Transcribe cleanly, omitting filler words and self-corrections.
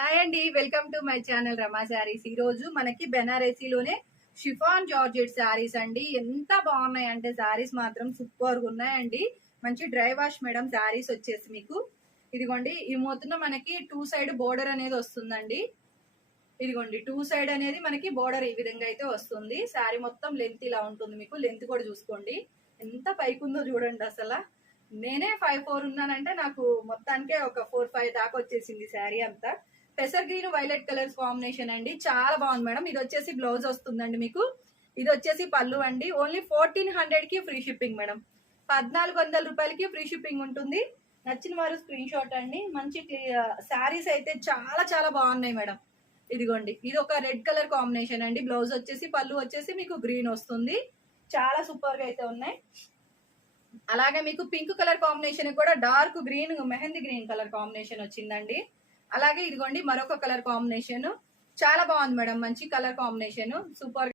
Hi అండి, welcome to my channel రమా శారీస్. ఈ రోజు మనకి బెనారసీలోనే షిఫాన్ జార్జెట్ శారీస్ అండి. ఎంత బాగున్నాయి అంటే శారీస్ మాత్రం సూపర్ గా ఉన్నాయండి. మంచి డ్రై వాష్ మేడం శారీస్ వచ్చేసి మీకు ఇదిగోండి ఈ మొత్తం మనకి టూ సైడ్ బోర్డర్ అనేది వస్తుందండి. ఇదిగోండి టూ సైడ్ అనేది మనకి బోర్డర్ ఈ విధంగా అయితే వస్తుంది. శారీ మొత్తం లెంత్ ఇలా ఉంటుంది. మీకు లెంత్ కూడా చూసుకోండి ఎంత పైకి ఉందో చూడండి. అసలు నేనే 5'4" ఉన్నానంటే నాకు మొత్తానికే ఒక 4'5" దాకా వచ్చేసింది శారీ అంతా. పెసర్ గ్రీన్ వైలెట్ కలర్స్ కాంబినేషన్ అండి. చాలా బాగుంది మేడం. ఇది వచ్చేసి బ్లౌజ్ వస్తుందండి మీకు. ఇది వచ్చేసి పళ్ళు అండి. ఓన్లీ 1400 కి ఫ్రీ షిప్పింగ్ మేడం. 1400 రూపాయలకి ఫ్రీ షిప్పింగ్ ఉంటుంది. నచ్చిన వారు స్క్రీన్ షాట్ అండి. మంచి శారీస్ అయితే చాలా చాలా బాగున్నాయి మేడం. ఇదిగోండి ఇది ఒక రెడ్ కలర్ కాంబినేషన్ అండి. బ్లౌజ్ వచ్చేసి పళ్ళు వచ్చేసి మీకు గ్రీన్ వస్తుంది. చాలా సూపర్ గా అయితే ఉన్నాయి. అలాగే మీకు పింక్ కలర్ కాంబినేషన్ కూడా dark green mehndi green colour combination వచ్చిందండి. అలాగే ఇదిగోండి మరొక కలర్ కాంబినేషన్ చాలా బాగుంది మేడం. మంచి కలర్ కాంబినేషన్ సూపర్